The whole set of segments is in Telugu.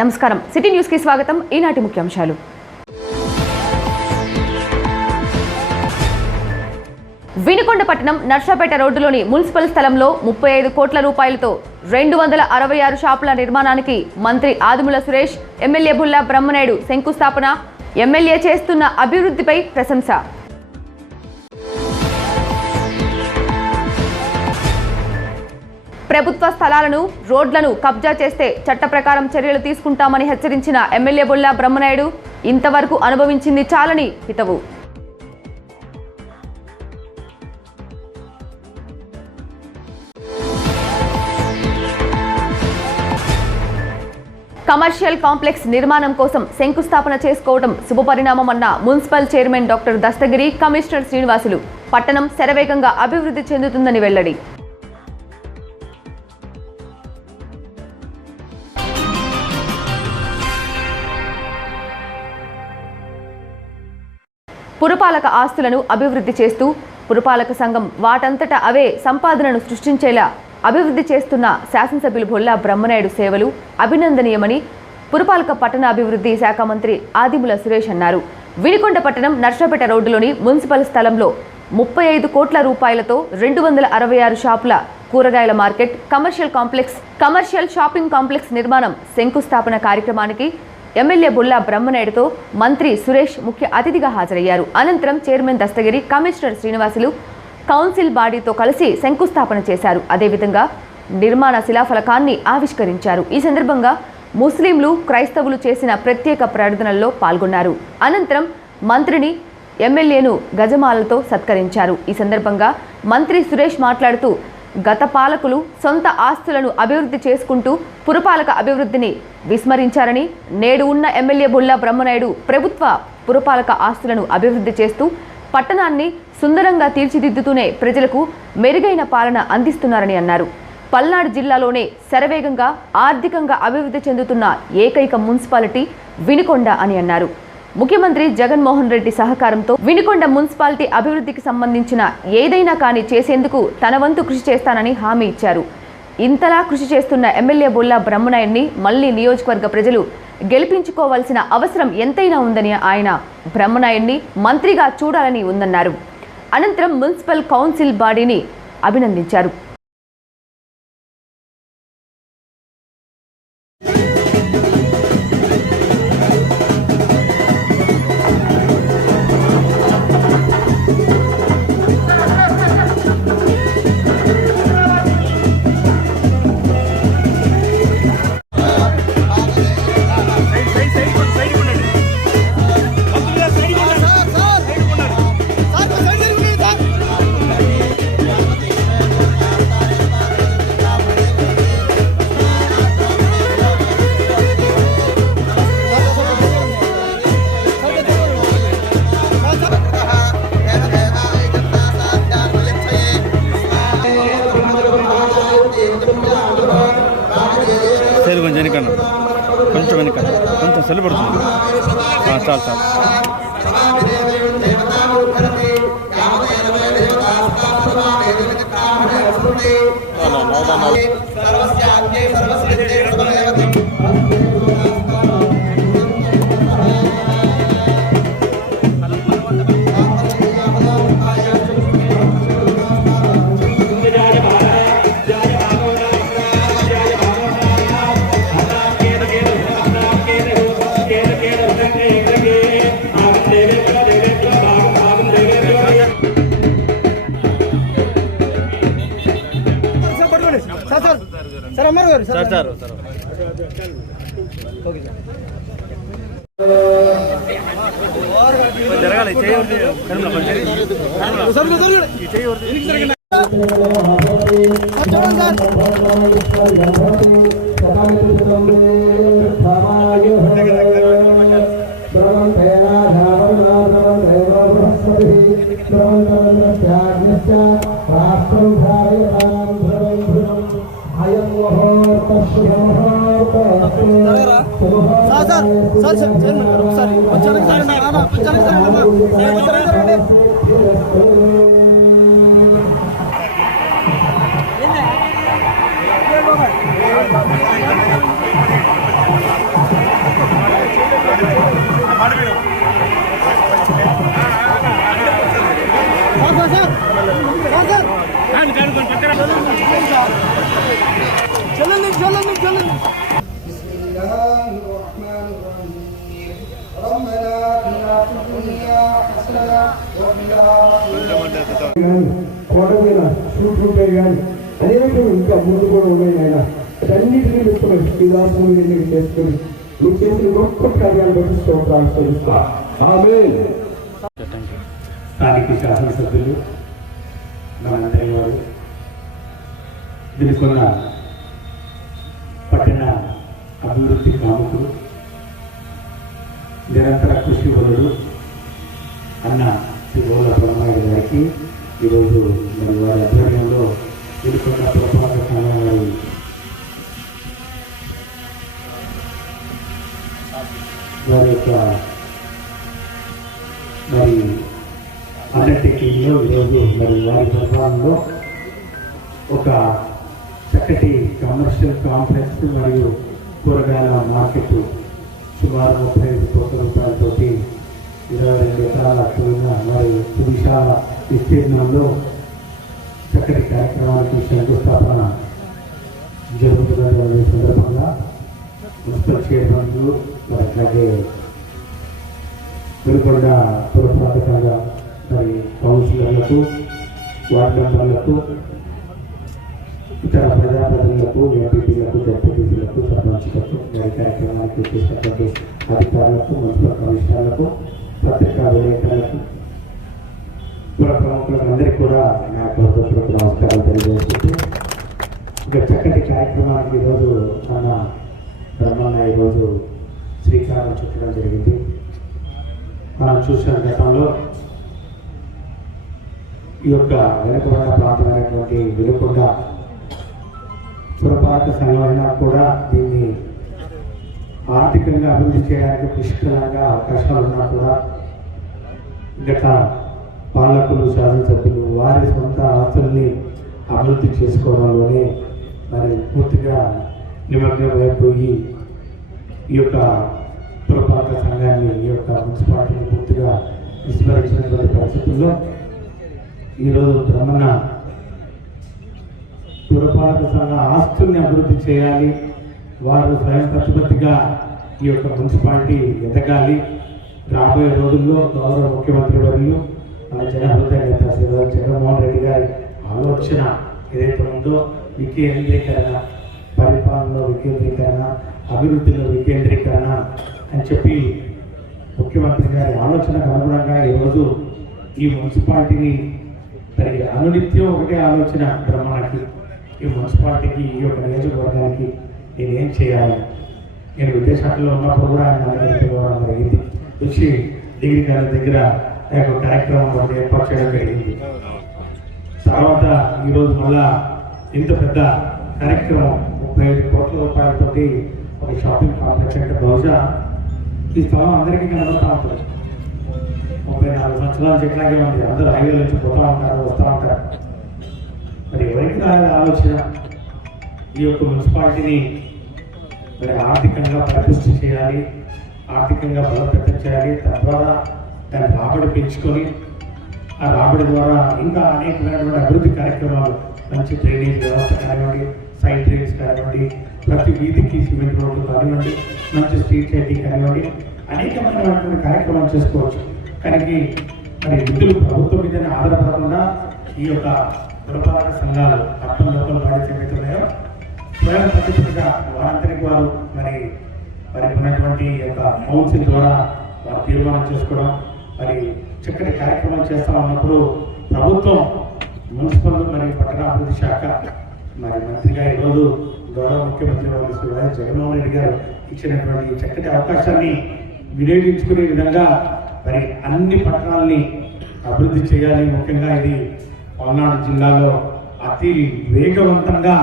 నమస్కారం సిటీ న్యూస్ కి స్వాగతం. ఈనాటి ముఖ్యాంశాలు. వినుకొండ పట్టణం నర్సాపేట రోడ్డులోని మున్సిపల్ స్థలంలో 35 కోట్ల రూపాయలతో 266 షాపుల నిర్మాణానికి మంత్రి ఆదిమూల సురేష్, ఎమ్మెల్యే బుల్లా బ్రహ్మనాయుడు శంకుస్థాపన. ఎమ్మెల్యే చేస్తున్న అభివృద్ధిపై ప్రశంస. ప్రభుత్వ స్థలాలను, రోడ్లను కబ్జా చేస్తే చట్ట ప్రకారం చర్యలు తీసుకుంటామని హెచ్చరించిన ఎమ్మెల్యే బుల్లా బ్రహ్మనాయుడు, ఇంతవరకు అనుభవించింది చాలని హితవు. కమర్షియల్ కాంప్లెక్స్ నిర్మాణం కోసం శంకుస్థాపన చేసుకోవడం శుభపరిణామమన్న municipal chairman doctor Dastagiri, commissioner Srinivasulu. పట్టణం శరవేగంగా అభివృద్ధి చెందుతుందని వెల్లడి. పురపాలక ఆస్తులను అభివృద్ధి చేస్తూ పురపాలక సంఘం వాటంతటా అవే సంపాదనను సృష్టించేలా అభివృద్ధి చేస్తున్న శాసనసభ్యులు బుల్లా బ్రహ్మనాయుడు సేవలు అభినందనీయమని పురపాలక పట్టణాభివృద్ధి శాఖ మంత్రి ఆదిమూల సురేష్ అన్నారు. వినుకొండ పట్టణం నర్సాపేట రోడ్డులోని మున్సిపల్ స్థలంలో 35 కోట్ల రూపాయలతో 266 షాపుల కూరగాయల మార్కెట్, కమర్షియల్ షాపింగ్ కాంప్లెక్స్ నిర్మాణం శంకుస్థాపన కార్యక్రమానికి ఎమ్మెల్యే బుల్లా బ్రహ్మనాయుడుతో మంత్రి సురేష్ ముఖ్య అతిథిగా హాజరయ్యారు. అనంతరం chairman Dastagiri, commissioner Srinivasulu council బాడీతో కలిసి శంకుస్థాపన చేశారు. అదేవిధంగా నిర్మాణ శిలాఫలకాన్ని ఆవిష్కరించారు. ఈ సందర్భంగా ముస్లింలు, క్రైస్తవులు చేసిన ప్రత్యేక ప్రార్థనల్లో పాల్గొన్నారు. అనంతరం మంత్రిని, ఎమ్మెల్యేను గజమాలతో సత్కరించారు. ఈ సందర్భంగా మంత్రి సురేష్ మాట్లాడుతూ, గత పాలకులు సొంత ఆస్తులను అభివృద్ధి చేసుకుంటూ పురపాలక అభివృద్ధిని విస్మరించారని, నేడు ఉన్న ఎమ్మెల్యే బుల్లా బ్రహ్మనాయుడు ప్రభుత్వ పురపాలక ఆస్తులను అభివృద్ధి చేస్తూ పట్టణాన్ని సుందరంగా తీర్చిదిద్దుతూనే ప్రజలకు మెరుగైన పాలన అందిస్తున్నారని అన్నారు. పల్నాడు జిల్లాలోనే శరవేగంగా ఆర్థికంగా అభివృద్ధి చెందుతున్న ఏకైక మున్సిపాలిటీ వినుకొండ అని అన్నారు. ముఖ్యమంత్రి జగన్మోహన్ రెడ్డి సహకారంతో వినుకొండ మున్సిపాలిటీ అభివృద్ధికి సంబంధించిన ఏదైనా కానీ చేసేందుకు తన వంతు కృషి చేస్తానని హామీ ఇచ్చారు. ఇంతలా కృషి చేస్తున్న ఎమ్మెల్యే బుల్లా బ్రహ్మనాయుడిని మళ్లీ నియోజకవర్గ ప్రజలు గెలిపించుకోవాల్సిన అవసరం ఎంతైనా ఉందని ఆయన బ్రహ్మనాయుడిని మంత్రిగా చూడాలని ఉందన్నారు. అనంతరం మున్సిపల్ కౌన్సిల్ బాడీని అభినందించారు. కొంచెం వెనక కొంచెం సెలబడుతుంది. చాలు చాలు. జరగాలి కోట మీద షూట్ ఉంటాయి కానీ అనేక ఇంకా ముందు కూడా ఉన్నాయి ఆయన అన్నింటినీ పెట్టుకుని ఈ రాష్ట్రం చేసుకుని నువ్వు చేసిన గొప్ప కార్యాలు బట్టి స్తోత్రాలు స్థానిక శాసనసభ్యులు మనందరి వారు వినుకొండ పట్టణ అభివృద్ధి కాముకులు నిరంతర కృషి వలుడు అన్న శ్రీ గోల బ్రహ్మయ్య గారికి ఈరోజు మరి వారి ఆధ్వర్యంలో వినుకొండ పురపాలక సంఘం వారి యొక్క మరి అండర్టేకింగ్లో ఈరోజు మరి వారి పరిపాలనలో ఒక చక్కటి కమర్షియల్ కాంప్లెక్స్ మరియు కూరగాయల మార్కెట్ సుమారు 35 కోట్ల రూపాయలతోటి 22 ఎకరాల కూడిన మరి విశాల విస్తీర్ణంలో చక్కటి కార్యక్రమానికి శంకుస్థాపన జరుగుతున్న సందర్భంగా మున్సిపల్ చైర్మన్లు మరి అలాగే వినుకొండ పురపాలక సంఘ మరి కౌన్సిలర్లకు వార్డు మెంబర్లకు ఇతర ప్రజాప్రతినిధులకు ఎంపీపీలకు జడ్పీటీసీలకు సర్పంచులకు మరి కార్యక్రమానికి చేసినటువంటి అధికారులకు మున్సిపల్ కమిషనర్లకు పత్రికా విలేకరులకు పుర ప్రముఖులకు అందరికీ కూడా నా హృదయపూర్వక నమస్కారాలు తెలియజేస్తుంటూ ఇక చక్కటి కార్యక్రమానికి ఈరోజు మన బ్రహ్మన్న ఈరోజు శ్రీకారం చుట్టడం జరిగింది. మనం చూసిన గతంలో ఈ యొక్క వెనుకబడిన ప్రాంతమైనటువంటి వినుకొండ పురపాలక సంఘం అయినా కూడా దీన్ని ఆర్థికంగా అభివృద్ధి చేయడానికి పుష్కలంగా అవకాశాలు ఉన్నా కూడా గత పాలకులు శాసనసభ్యులు వారి సొంత ఆస్తుల్ని అభివృద్ధి చేసుకోవడంలోనే మరి పూర్తిగా నిమగ్నమైపోయి ఈ యొక్క పురపాలక సంఘాన్ని ఈ యొక్క మున్సిపాలిటీని పూర్తిగా విస్మరించినటువంటి పరిస్థితుల్లో ఈరోజు బ్రహ్మణ పురపాలక సంఘ ఆస్తుల్ని అభివృద్ధి చేయాలి, వారు స్వయం ప్రతిపత్తిగా ఈ యొక్క మున్సిపాలిటీ ఎదగాలి, రాబోయే రోజుల్లో గౌరవ ముఖ్యమంత్రి వర్యులు మన జనహృదయ నేత శ్రీ జగన్మోహన్ రెడ్డి గారి ఆలోచన ఏదైతే ఉందో వికేంద్రీకరణ, పరిపాలనలో వికేంద్రీకరణ, అభివృద్ధిలో వికేంద్రీకరణ అని చెప్పి ముఖ్యమంత్రి గారి ఆలోచనకు అనుగుణంగా ఈరోజు ఈ మున్సిపాలిటీని మరి అనునిత్యం ఒకటే ఆలోచన బ్రహ్మణకి, ఈ మున్సిపాలిటీకి ఈ యొక్క నియోజకవర్గానికి నేనేం చేయాలి. నేను విదేశాల్లో ఉన్నప్పుడు కూడా ఆయన నాన్నగారు జరిగింది, వచ్చి డిగ్రీ కాలేజ్ దగ్గర ఒక కార్యక్రమం ఏర్పాటు చేయడం జరిగింది. తర్వాత ఈరోజు మళ్ళా ఇంత పెద్ద కార్యక్రమం 35 కోట్ల రూపాయలతోటి ఒక షాపింగ్ కాంప్లెక్స్ అంటే బహుశా ఈ స్థలం అందరికీ కనబడతా ఉంటుంది. 34 సంవత్సరాల చెట్లాగే ఉంది, అందరూ హైవేల నుంచి పోతూ ఉంటారు, వస్తూ ఉంటారు. మరి ఎవరికి రాలేదు ఆలోచన ఈ యొక్క మున్సిపాలిటీని మరి ఆర్థికంగా ప్రతిష్ఠ చేయాలి, ఆర్థికంగా బలోపేతం చేయాలి, తద్వారా దాన్ని రాబడి పెంచుకొని ఆ రాబడి ద్వారా ఇంకా అనేకమైనటువంటి అభివృద్ధి కార్యక్రమాలు, మంచి డ్రైనేజ్ వ్యవస్థ కానివ్వండి, సైడ్ డ్రైన్స్ కానివ్వండి, ప్రతి వీధికి సిమెంట్ రోడ్లు కానివ్వండి, మంచి స్ట్రీట్ లైటింగ్ కానివ్వండి, అనేకమైనటువంటి కార్యక్రమాలు చేసుకోవచ్చు. కానీ మరి విధులు ప్రభుత్వం మీద ఆధారపడకుండా ఈ యొక్క పురపాలక సంఘాలు అర్థం లోపల బాడీస్ ఏవైతే ఉన్నాయో స్వయం ప్రతిపత్తిగా వారందరికీ వారు మరి ఉన్నటువంటి యొక్క కౌన్సిల్ ద్వారా వారు తీర్మానం చేసుకోవడం, మరి చక్కటి కార్యక్రమాలు చేస్తూ ఉన్నప్పుడు ప్రభుత్వం మున్సిపల్ మరియు పట్టణాభివృద్ధి శాఖ మరి మంత్రిగా ఈరోజు గౌరవ ముఖ్యమంత్రి శ్రీ వైఎస్ జగన్మోహన్ రెడ్డి గారు ఇచ్చినటువంటి చక్కటి అవకాశాన్ని వినియోగించుకునే విధంగా మరి అన్ని పట్టణాలని అభివృద్ధి చేయాలి. ముఖ్యంగా ఇది పల్నాడు జిల్లాలో అతి వేగవంతంగా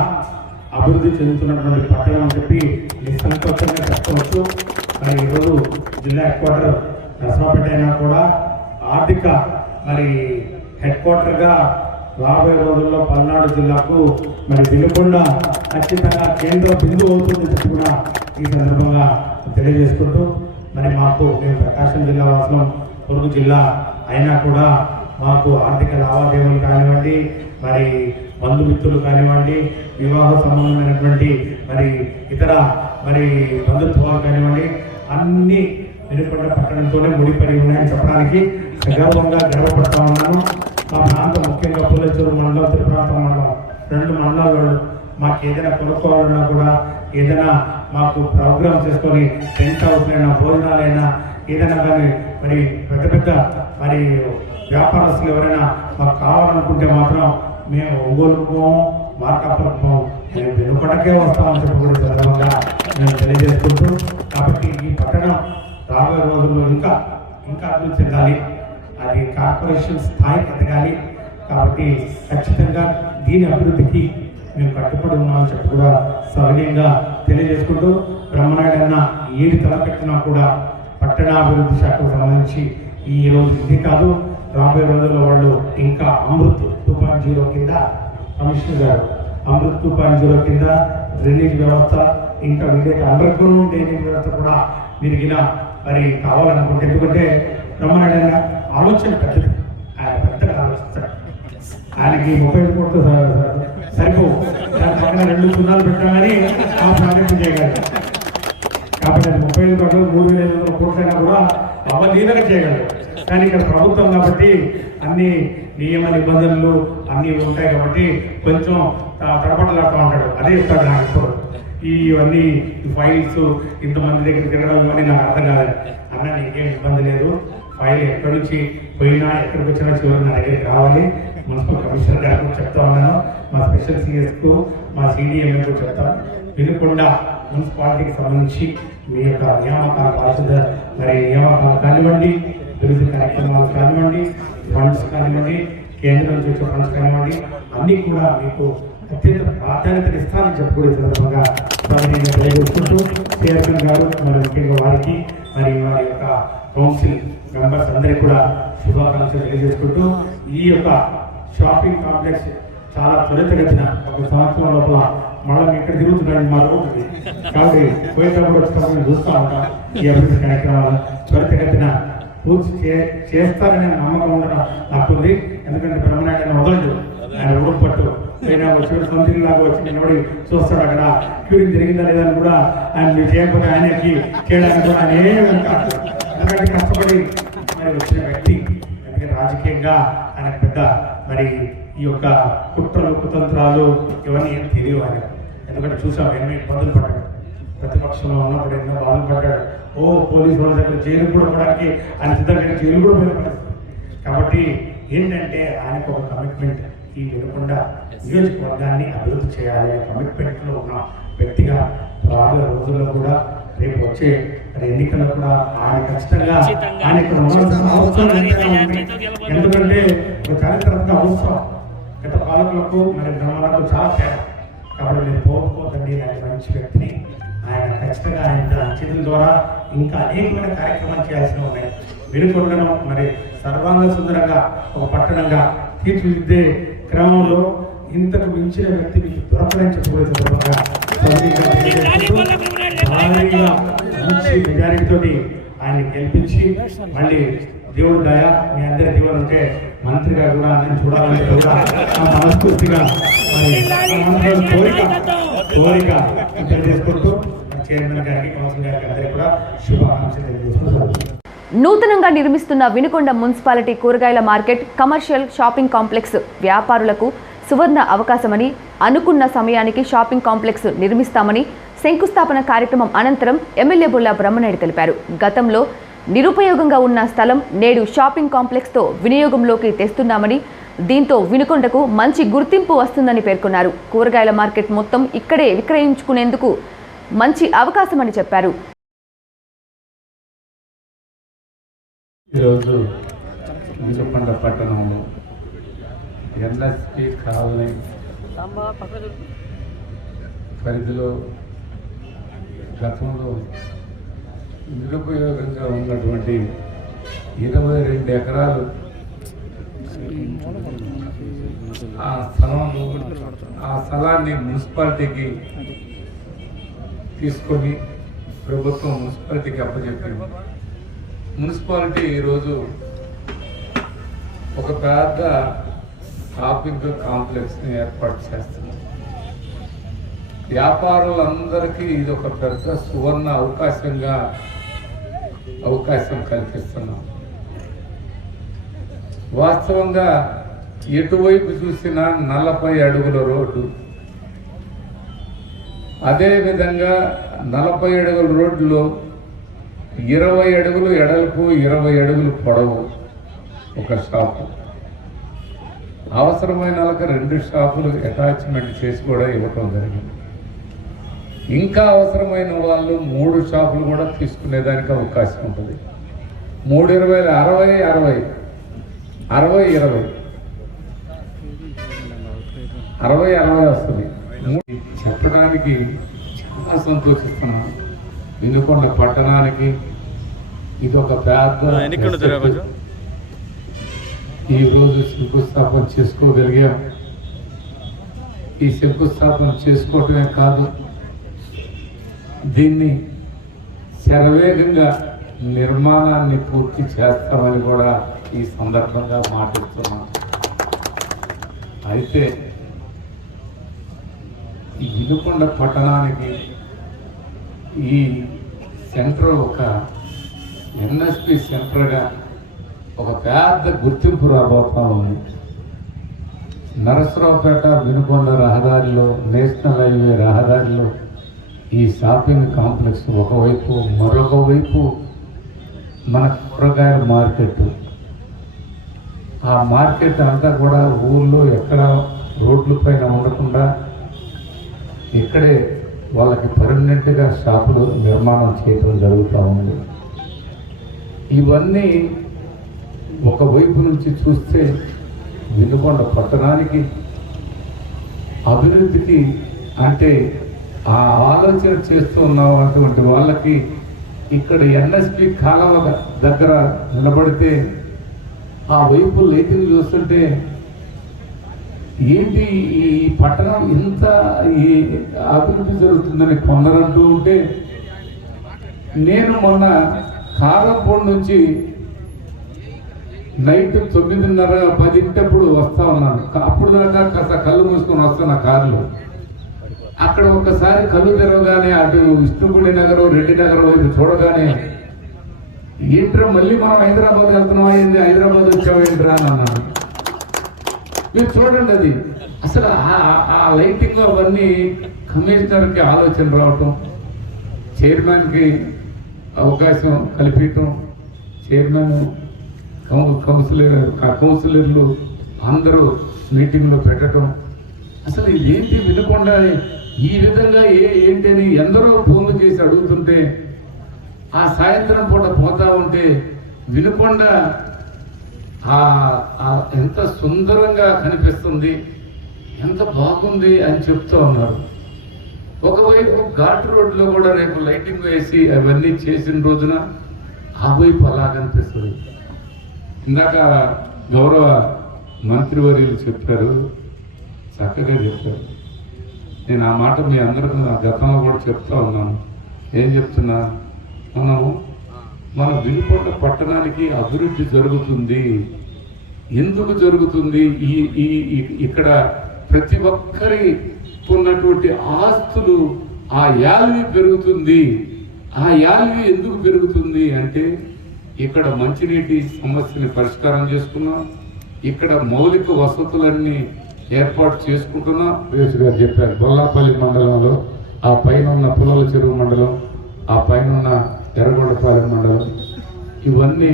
అభివృద్ధి చెందుతున్నటువంటి పట్టణం అని చెప్పి నిస్సంకోచంగా చెప్పవచ్చు. మరి ఈరోజు జిల్లా హెడ్ క్వార్టర్ నర్సాపేట అయినా కూడా ఆర్థిక మరి హెడ్ క్వార్టర్గా రాబోయే రోజుల్లో పల్నాడు జిల్లాకు మరి వినుకొండ ఖచ్చితంగా కేంద్ర బిందువు అవుతుందని చెప్పి కూడా ఈ సందర్భంగా తెలియజేసుకుంటూ మరి మేము ప్రకాశం జిల్లా వాసులం పొరుగు జిల్లా అయినా కూడా మాకు ఆర్థిక లావాదేవీలు కానివ్వండి, మరి బంధుమిత్రులు కానివ్వండి, వివాహ సంబంధమైనటువంటి మరి ఇతర మరి బంధుత్వాలు కానివ్వండి, అన్ని వినుకొండ పట్టణంతోనే ముడిపడి ఉన్నాయని చెప్పడానికి గర్వపడతా ఉన్నాను. మా ప్రాంతం ముఖ్యంగా పూలచెరు మండలం, త్రిప్రాంతం మండలం, 2 మండలాలు మాకు ఏదైనా కొనుక్కోవాలన్నా కూడా, ఏదైనా మాకు ప్రోగ్రామ్ చేసుకొని టెంట్ హౌస్ అయినా, భోజనాలైనా ఏదైనా కానీ మరి పెద్ద మరి వ్యాపారస్తులు ఎవరైనా మాకు కావాలనుకుంటే మాత్రం మేము ఒంగోలు పోము, మార్కాపురం పోము, మేము వెనుకొండకే వస్తామని చెప్పకూడ సందర్భంగా మేము తెలియజేసుకుంటూ, కాబట్టి ఈ పట్టణం రాబోయే రోజుల్లో ఇంకా అభివృద్ధి చెందాలి, అది కార్పొరేషన్ స్థాయికి ఎదగాలి. కాబట్టి ఖచ్చితంగా దీని అభివృద్ధికి మేము కట్టుబడి ఉన్నామని చెప్పి కూడా సవినయంగా తెలియజేసుకుంటూ, బ్రహ్మనాయుడు అన్న ఏది తలపెట్టినా కూడా పట్టణాభివృద్ధి శాఖకు సంబంధించి ఈరోజు ఇది కాదు, రాబోయే రోజుల్లో వాళ్ళు ఇంకా అమృత్ 2.0 కింద కమిషనర్ గారు అమృత్ 2.0 కింద డ్రైనేజ్ వ్యవస్థ, ఇంకా వీలైతే అండర్ గ్రౌండ్ డ్రైనేజ్ వ్యవస్థ కూడా విరిగిన మరి కావాలనుకుంటే, ఎందుకంటే బ్రహ్మనాయుడు ఆలోచన పెద్దది, ఆయన పెద్దగా ఆలోచిస్తాడు. ఆయనకి 35 కోట్లు సరిపోవు, దాని పక్కన 2 సున్నాలు పెట్టామని ఆ ప్రాజెక్టు చేయగలరు. కాబట్టి 35 కోట్లు 3,500 కోట్లైనా కూడా అవలీనంగా చేయగలరు. కానీ ఇక్కడ ప్రభుత్వం కాబట్టి అన్ని నియమ నిబంధనలు అన్నీ ఉంటాయి కాబట్టి కొంచెం తడబట్టలాడుతూ ఉంటాడు. అదే చెప్తాడు నాకు ఇప్పుడు, ఇవన్నీ ఫైల్స్ ఇంతమంది దగ్గరికి తిరగడం ఇవన్నీ నాకు అర్థం కాదు. అన్న నీకేం ఇబ్బంది లేదు, ఫైల్ ఎక్కడి నుంచి పోయినా ఎక్కడికి వచ్చినా చివరి నా దగ్గరికి రావాలి. మున్సిపల్ కమిషనర్ గారికి చెప్తా ఉన్నాను, మా స్పెషల్ సిఎస్కు, మా సిడిఎంఏకు చెప్తాను. వినుకొండ మున్సిపాలిటీకి సంబంధించి మీ యొక్క నియామకాలు, పారిశుద్ధ మరి నియామకాలు కానివ్వండి, అభివృద్ధి కార్యక్రమాలు కానివ్వండి, ఫండ్స్ కానివ్వండి, కేంద్రం నుంచి వచ్చే ఫండ్స్ కానివ్వండి, అన్నీ కూడా మీకు అత్యంత ప్రాధాన్యత ఇస్తానని చెప్పకూడదు సందర్భంగా తెలియజేసుకుంటూ, చైర్మన్ గారు మరి ముఖ్యంగా వారికి మరి వారి యొక్క కౌన్సిల్ మెంబర్స్ అందరికీ కూడా శుభాకాంక్షలు తెలియజేసుకుంటూ, ఈ యొక్క షాపింగ్ కాంప్లెక్స్ చాలా త్వరితగతిన 1 సంవత్సరం లోపల మళ్ళీ ఎక్కడ తిరుగుతున్నాడు మా రోడ్డు, కాబట్టి పోయేటప్పుడు వచ్చినప్పుడు చూస్తూ ఉంటాం. ఈ అభివృద్ధి కార్యక్రమాలు త్వరితగతిన పూర్తి చేస్తారనే నమ్మకం ఉండడం నాకుంది. ఎందుకంటే బ్రహ్మనాయుడు వదలడు, ఆయన రోడ్డు పట్టు అయినా వచ్చి సంథింగ్ లాగా వచ్చి నిలబడి చూస్తాడు. అక్కడ క్యూరింగ్ జరిగిందా లేదా అని కూడా ఆయన మీరు చేయకపోతే ఆయనకి చేయడానికి కూడా ఆయన ఏమి ఉంటాడు. ఎందుకంటే కష్టపడి మరి వచ్చిన వ్యక్తి, ఎందుకంటే రాజకీయంగా ఆయన పెద్ద మరి ఈ యొక్క కుట్రలు కుతంత్రాలు ఇవన్నీ ఏం తెలియవు ఆయన. ఎందుకంటే చూసాం ఎన్నో ఇబ్బందులు పడ్డాడు, ప్రతిపక్షంలో ఉన్నప్పుడు ఎన్నో బాధలు పడ్డాడు. పోలీసు వాళ్ళ దగ్గర జైలు కూడా పోవడానికి ఆయన సిద్ధంగా జైలు కూడా పోయిన. కాబట్టి ఏంటంటే ఆయనకు ఒక కమిట్మెంట్, ఈ వినుకొండ నియోజకవర్గాన్ని అభివృద్ధి చేయాలనే కమిట్మెంట్లో ఉన్న వ్యక్తిగా రాబోయే రోజుల్లో కూడా రేపు వచ్చే ఎన్నికల్లో కూడా ఆయన ఖచ్చితంగా ఆయనకు ఉండాల్సిన అవసరం ఉంది. ఎందుకంటే ఒక చారిత్రక అవసరం గత పాలకులకు మరి గ్రామాలకు చాలా తేడా. కాబట్టి నేను పోకపోతండి, ఆయన మంచి వ్యక్తిని, ఆయన ఖచ్చితంగా ఆయన చేతుల ద్వారా ఇంకా అనేకమైన కార్యక్రమాలు చేయాల్సి ఉన్నాయి. వినుకొండను మరి సర్వాంగ సుందరంగా ఒక పట్టణంగా తీర్చిదిద్దే క్రమంలో ఇంతకు మించిన వ్యక్తి మీకు దొరకదని చెప్పబోయే సందర్భంగా మంచి మెజారిటీతో ఆయన్ని గెలిపించి మళ్ళీ దేవుడు దయ మీ అందరి దేవుడు ఉంటే మంత్రిగా కూడా నేను చూడాలని కూడా మనస్ఫూర్తిగా కోరిక తెలియజేసుకుంటూ చైర్మన్ గారికి, కౌన్సిల్ గారికి అందరికీ కూడా శుభాకాంక్షలు తెలియజేసుకుంటున్నాను. నూతనంగా నిర్మిస్తున్న వినుకొండ మున్సిపాలిటీ కూరగాయల మార్కెట్, కమర్షియల్ షాపింగ్ కాంప్లెక్స్ వ్యాపారులకు సువర్ణ అవకాశమని, అనుకున్న సమయానికి షాపింగ్ కాంప్లెక్స్ నిర్మిస్తామని శంకుస్థాపన కార్యక్రమం అనంతరం ఎమ్మెల్యే బొల్లా బ్రహ్మనాయుడు తెలిపారు. గతంలో నిరుపయోగంగా ఉన్న స్థలం నేడు షాపింగ్ కాంప్లెక్స్తో వినియోగంలోకి తెస్తున్నామని, దీంతో వినుకొండకు మంచి గుర్తింపు వస్తుందని పేర్కొన్నారు. కూరగాయల మార్కెట్ మొత్తం ఇక్కడే విక్రయించుకునేందుకు మంచి అవకాశమని చెప్పారు. ఈరోజు వినుకొండ పట్టణంలో ఎన్ఎస్పి కాలనీ పరిధిలో గతంలో నిరుపయోగంగా ఉన్నటువంటి 22 ఎకరాలు ఆ స్థలాన్ని మున్సిపాలిటీకి తీసుకొని ప్రభుత్వం మున్సిపాలిటీకి అప్పచెప్పింది. మున్సిపాలిటీ ఈరోజు ఒక పెద్ద షాపింగ్ కాంప్లెక్స్ని ఏర్పాటు చేస్తుంది. వ్యాపారులందరికీ ఇది ఒక పెద్ద సువర్ణ అవకాశం కల్పిస్తున్నాం. వాస్తవంగా ఎటువైపు చూసినా 40 అడుగుల రోడ్డు, అదేవిధంగా 40 అడుగుల రోడ్డులో 20 అడుగులు ఎడల్పు 20 అడుగులు పొడవు ఒక షాపు. అవసరమైన వాళ్ళకి 2 షాపులు అటాచ్మెంట్ చేసి కూడా ఇవ్వటం జరిగింది. ఇంకా అవసరమైన వాళ్ళు 3 షాపులు కూడా తీసుకునేదానికి అవకాశం ఉంటుంది. 3 20 60 వస్తుంది. చెప్పడానికి చాలా సంతోషిస్తున్నాను. వినుకొండ పట్టణానికి ఇది ఒక పెద్ద ఈరోజు శంకుస్థాపన చేసుకోగలిగాం. ఈ శంకుస్థాపన చేసుకోవటమే కాదు, దీన్ని శరవేగంగా నిర్మాణాన్ని పూర్తి చేస్తామని కూడా ఈ సందర్భంగా మాట్లాడుతున్నాం. అయితే ఈ వినుకొండ పట్టణానికి ఈ సెంటర్ ఒక ఎన్ఎస్పి సెంటర్గా ఒక పెద్ద గుర్తింపు రాబోతా ఉంది. నరసరావుపేట వినుకొండ రహదారిలో, నేషనల్ హైవే రహదారిలో ఈ షాపింగ్ కాంప్లెక్స్ ఒకవైపు, మరొక వైపు మన కూరగాయల మార్కెట్. ఆ మార్కెట్ అంతా కూడా ఊళ్ళో ఎక్కడ రోడ్ల పైన ఉండకుండా ఇక్కడే వాళ్ళకి పర్మనెంట్గా షాపులు నిర్మాణం చేయడం జరుగుతూ ఉంది. ఇవన్నీ ఒకవైపు నుంచి చూస్తే వినుకొండ పట్టణానికి అభివృద్ధికి, అంటే ఆ ఆలోచన చేస్తూ ఉన్నటువంటి వాళ్ళకి ఇక్కడ ఎన్ఎస్పి కాలువ దగ్గర నిలబడితే ఆ వైపు లైటింగ్ చూస్తుంటే ఏంటి ఈ పట్టణం ఇంత ఈ అభివృద్ధి జరుగుతుందని కొందరంటూ ఉంటే, నేను మొన్న కారంపూడి నుంచి నైట్ 9:30 10 వస్తా ఉన్నాను. అప్పుడు దాకా కాస్త కళ్ళు మూసుకొని వస్తాను ఆ కారులో. అక్కడ ఒక్కసారి కళ్ళు తెరవగానే అటు విష్ణుగుడి నగరం, రెడ్డి నగరం వైపు చూడగానే ఏంట్రా మళ్ళీ మనం హైదరాబాద్ వెళ్తున్నాం, అయింది హైదరాబాద్ వచ్చావేంట్రా అని అన్నాను. మీరు చూడండి, అది అసలు ఆ లైటింగ్ అవన్నీ కమిషనర్కి ఆలోచన రావటం, చైర్మన్కి అవకాశం కల్పించటం, చైర్మన్ కౌన్సిలర్లు అందరూ మీటింగ్లో పెట్టడం. అసలు ఇదేంటి వినకుండా ఈ విధంగా ఏంటి అని ఎందరో ఫోన్లు చేసి అడుగుతుంటే, ఆ సాయంత్రం పూట పోతా ఉంటే వినకొండ ఎంత సుందరంగా కనిపిస్తుంది, ఎంత బాగుంది అని చెప్తూ ఉన్నారు. ఒకవైపు ఘాట్ రోడ్లో కూడా రేపు లైటింగ్ వేసి అవన్నీ చేసిన రోజున ఆ వైపు అలా కనిపిస్తుంది. ఇందాక గౌరవ మంత్రివర్యులు చెప్పారు, చక్కగా చెప్పారు. నేను ఆ మాట మీ అందరికీ నా గతంలో కూడా చెప్తా ఉన్నాను. ఏం చెప్తున్నా, మన వినుకొండ పట్టణానికి అభివృద్ధి జరుగుతుంది. ఎందుకు జరుగుతుంది? ఇక్కడ ప్రతి ఒక్కరి ఉన్నటువంటి ఆస్తులు ఆ యాల్వి పెరుగుతుంది. ఆ యాల్వి ఎందుకు పెరుగుతుంది అంటే, ఇక్కడ మంచినీటి సమస్యని పరిష్కారం చేసుకున్నాం, ఇక్కడ మౌలిక వసతులన్నీ ఏర్పాటు చేసుకుంటున్నాం. రేసు గారు చెప్పారు, బొల్లాపల్లి మండలంలో ఆ పైన ఉన్న పుల్లల చెరువు మండలం, ఆ పైన ఉన్న ఎర్రగొండపాలెం మండలం, ఇవన్నీ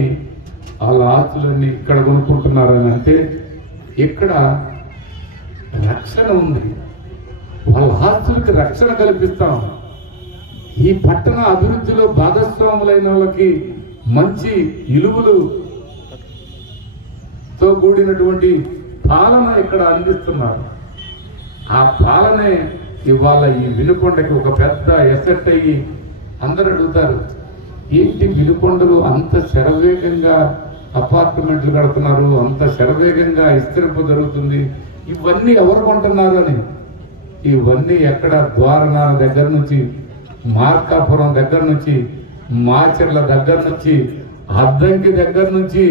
వాళ్ళ ఆస్తులన్నీ ఇక్కడ కొనుక్కుంటున్నారని అంటే ఇక్కడ రక్షణ ఉంది. వాళ్ళ ఆస్తులకి రక్షణ కల్పిస్తాం. ఈ పట్టణ అభివృద్ధిలో భాగస్వాములైన వాళ్ళకి మంచి ఇలువలతో కూడినటువంటి పాలన ఇక్కడ అందిస్తున్నారు. ఆ పాలనే ఇవాళ ఈ వినుకొండకి ఒక పెద్ద ఎసెట్ అయ్యి అందరు అడుగుతారు, ఏంటి వినుకొండలు అంత శరవేగంగా అపార్ట్మెంట్లు కడుతున్నారు, అంత శరవేగంగా విస్తరింపు జరుగుతుంది, ఇవన్నీ ఎవరు కొంటున్నారు అని. ఇవన్నీ ఎక్కడ ద్వారనాల దగ్గర నుంచి, మార్కాపురం దగ్గర నుంచి, మాచర్ల దగ్గర నుంచి అద్దంకి దగ్గర నుంచి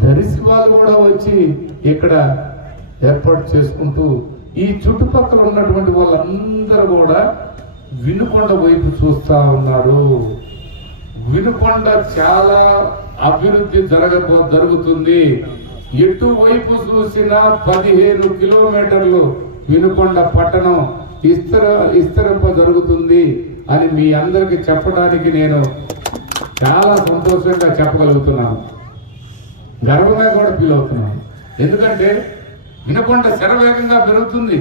దరిసి వాళ్ళు కూడా వచ్చి ఇక్కడ ఏర్పాటు చేసుకుంటూ ఈ చుట్టుపక్కల ఉన్నటువంటి వాళ్ళందరూ కూడా వినుకొండ వైపు చూస్తా ఉన్నారు. వినుకొండ చాలా అభివృద్ధి జరుగుతుంది. ఎటువైపు చూసినా 15 కిలోమీటర్లు వినుకొండ పట్టణం విస్తరింప జరుగుతుంది అని మీ అందరికి చెప్పడానికి నేను చాలా సంతోషంగా చెప్పగలుగుతున్నాను. గర్వంగా కూడా ఫీల్ అవుతున్నాను. ఎందుకంటే వినుకొండ శరవేగంగా పెరుగుతుంది.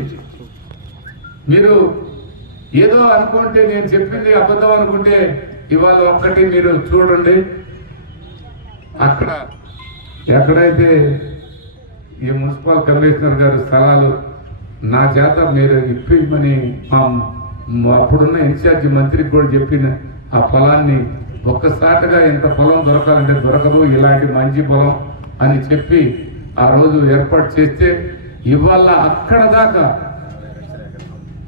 మీరు ఏదో అనుకుంటే, నేను చెప్పింది అబద్ధం అనుకుంటే ఇవాళ ఒక్కటి మీరు చూడండి. అక్కడ ఎక్కడైతే ఈ మున్సిపల్ కమిషనర్ గారు స్థలాలు నా చేత మీరు ఇప్పించమని అప్పుడున్న ఇన్ఛార్జి మంత్రికి కూడా చెప్పిన ఆ పొలాన్ని ఒక్కసారిగా ఇంత పొలం దొరకాలంటే దొరకదు, ఇలాంటి మంచి పొలం అని చెప్పి ఆ రోజు ఏర్పాటు చేస్తే ఇవాళ అక్కడ దాకా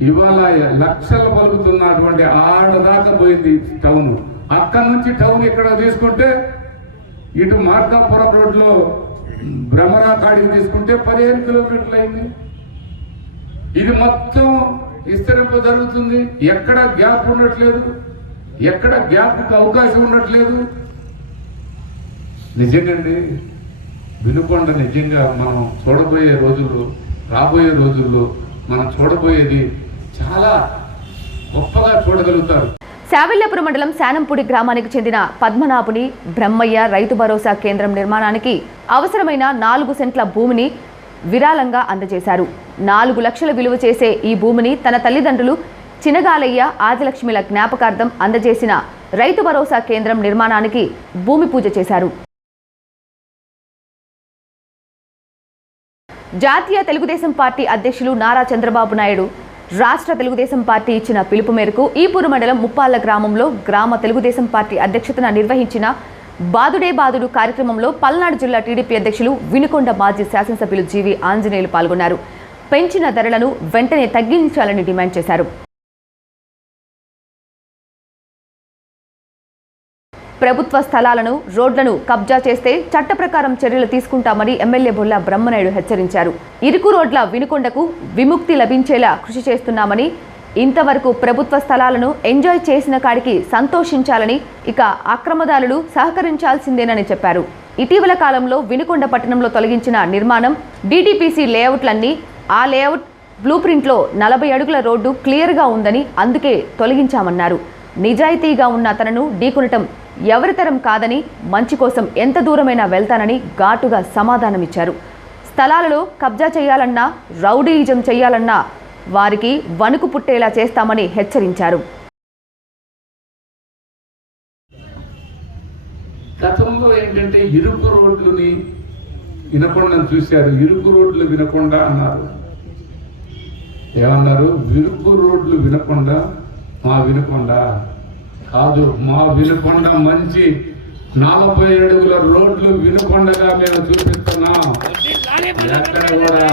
ఇవాళ లక్షలు పలుకుతున్నటువంటి ఆడదాకా పోయింది టౌన్. అక్కడ నుంచి టౌన్ ఇక్కడ తీసుకుంటే ఇటు మార్కాపురం రోడ్లో భ్రమరా కాడికి తీసుకుంటే 15 కిలోమీటర్లు అయింది. ఇది మొత్తం విస్తరింప జరుగుతుంది. ఎక్కడ గ్యాప్ ఉండట్లేదు, ఎక్కడ గ్యాప్కి అవకాశం ఉండట్లేదు. నిజంగాండి వినుకొండ నిజంగా మనం చూడబోయే రోజుల్లో, రాబోయే రోజుల్లో మనం చూడబోయేది చాలా గొప్పగా చూడగలుగుతారు. శావిల్యాపురం మండలం శానంపూడి గ్రామానికి చెందిన పద్మనాభుని బ్రహ్మయ్య రైతు భరోసా కేంద్రం నిర్మాణానికి అవసరమైన 4 సెంట్ల భూమిని విరాళంగా అందజేశారు. 4 లక్షల విలువ చేసే ఈ భూమిని తన తల్లిదండ్రులు చినగాలయ్య ఆదిలక్ష్మిల జ్ఞాపకార్థం అందజేసిన రైతు భరోసా కేంద్రం నిర్మాణానికి భూమి పూజ చేశారు. జాతీయ తెలుగుదేశం పార్టీ అధ్యక్షులు నారా చంద్రబాబు నాయుడు రాష్ట్ర తెలుగుదేశం పార్టీ ఇచ్చిన పిలుపు మేరకు ఈపూరు మండలం ముప్పాళ్ల గ్రామంలో గ్రామ తెలుగుదేశం పార్టీ అధ్యక్షతన నిర్వహించిన బాదుడే బాదుడు కార్యక్రమంలో పల్నాడు జిల్లా టీడీపీ అధ్యక్షులు వినుకొండ మాజీ శాసనసభ్యులు జీవి ఆంజనేయులు పాల్గొన్నారు. పెంచిన ధరలను వెంటనే తగ్గించాలని డిమాండ్ చేశారు. ప్రభుత్వ స్థలాలను, రోడ్లను కబ్జా చేస్తే చట్ట ప్రకారం చర్యలు తీసుకుంటామని ఎమ్మెల్యే బొల్లా బ్రహ్మనాయుడు హెచ్చరించారు. ఇరుకు రోడ్ల వినుకొండకు విముక్తి లభించేలా కృషి చేస్తున్నామని, ఇంతవరకు ప్రభుత్వ స్థలాలను ఎంజాయ్ చేసిన కాడికి సంతోషించాలని, ఇక అక్రమదారులు సహకరించాల్సిందేనని చెప్పారు. ఇటీవల కాలంలో వినుకొండ పట్టణంలో తొలగించిన నిర్మాణం డీటీపీసీ లేఅవుట్లన్నీ ఆ లేఅవుట్ బ్లూ ప్రింట్లో 40 అడుగుల రోడ్డు క్లియర్గా ఉందని అందుకే తొలగించామన్నారు. నిజాయితీగా ఉన్న తనను ఢీకొనటం ఎవరితరం కాదని, మంచి కోసం ఎంత దూరమైనా వెళ్తానని ఘాటుగా సమాధానమిచ్చారు. స్థలాలలో కబ్జా చేయాలన్నా, రౌడీయిజం చేయాలన్నా వారికి వణుకు పుట్టేలా చేస్తామని హెచ్చరించారు. గతంలో ఏంటంటే ఇరుకు రోడ్లని వినకొండని చూశారు. ఇరుకు రోడ్లు వినకొండ అన్నారు. ఏమన్నారు? ఇరుకు రోడ్లు వినకొండ, మా వినకొండ కాదు, మా వినుకొండ మంచి 40 అడుగుల రోడ్లు వినుకొండగా మేము చూపిస్తున్నాం. ఎక్కడ కూడా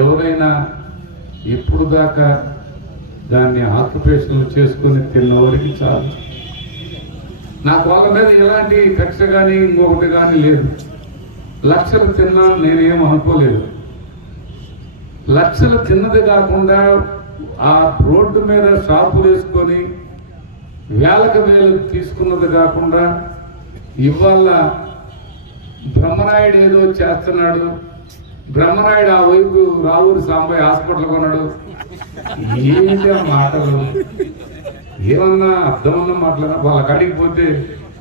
ఎవరైనా ఎప్పుడు దాకా దాన్ని ఆక్యుపేషన్ చేసుకుని తిన్నవారికి చాలు. నాకు వాళ్ళ మీద ఎలాంటి కక్ష కానీ ఇంకొకటి కానీ లేదు. లక్షలు తిన్నా నేనేం అనుకోలేదు. లక్షలు తిన్నది కాకుండా ఆ రోడ్డు మీద షాపులు వేసుకొని వేలకు వేలు తీసుకున్నది కాకుండా ఇవాళ బ్రహ్మనాయుడు ఏదో చేస్తున్నాడు. బ్రహ్మనాయుడు ఆ వైపు రావూరి సాంబయ్య హాస్పిటల్ కొన్నాడు. ఏంటి ఆ మాటలు? ఏమన్నా అర్థమన్నా మాట్లాడా? వాళ్ళ కాడికి పోతే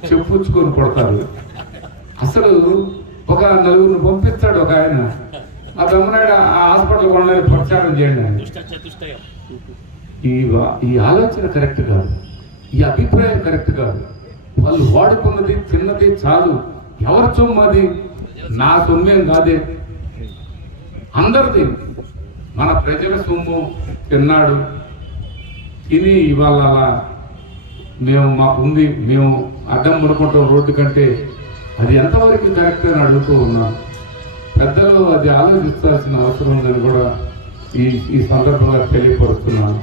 చెప్పుచ్చుకొని కొడతారు. అసలు ఒక 4 పంపిస్తాడు ఒక ఆయన. ఆ బ్రహ్మనాయుడు ఆ హాస్పిటల్ కొనడానికి ప్రచారం చేయండి. ఈ ఆలోచన కరెక్ట్ కాదు, ఈ అభిప్రాయం కరెక్ట్ కాదు. వాళ్ళు వాడుకున్నది తిన్నది చాలు. ఎవరి సొమ్ము అది? నా సొమ్మేం కాదే, అందరిది. మన ప్రజల సొమ్ము తిన్నాడు. తిని ఇవాళ అలా మాకుంది, మేము అడ్డం పడుకుంటాం రోడ్డు కంటే, అది ఎంతవరకు కరెక్ట్ అని అడుగుతూ ఉన్నాను. పెద్దలు అది ఆలోచించాల్సిన అవసరం ఉందని కూడా ఈ సందర్భంగా తెలియపరుస్తున్నాను.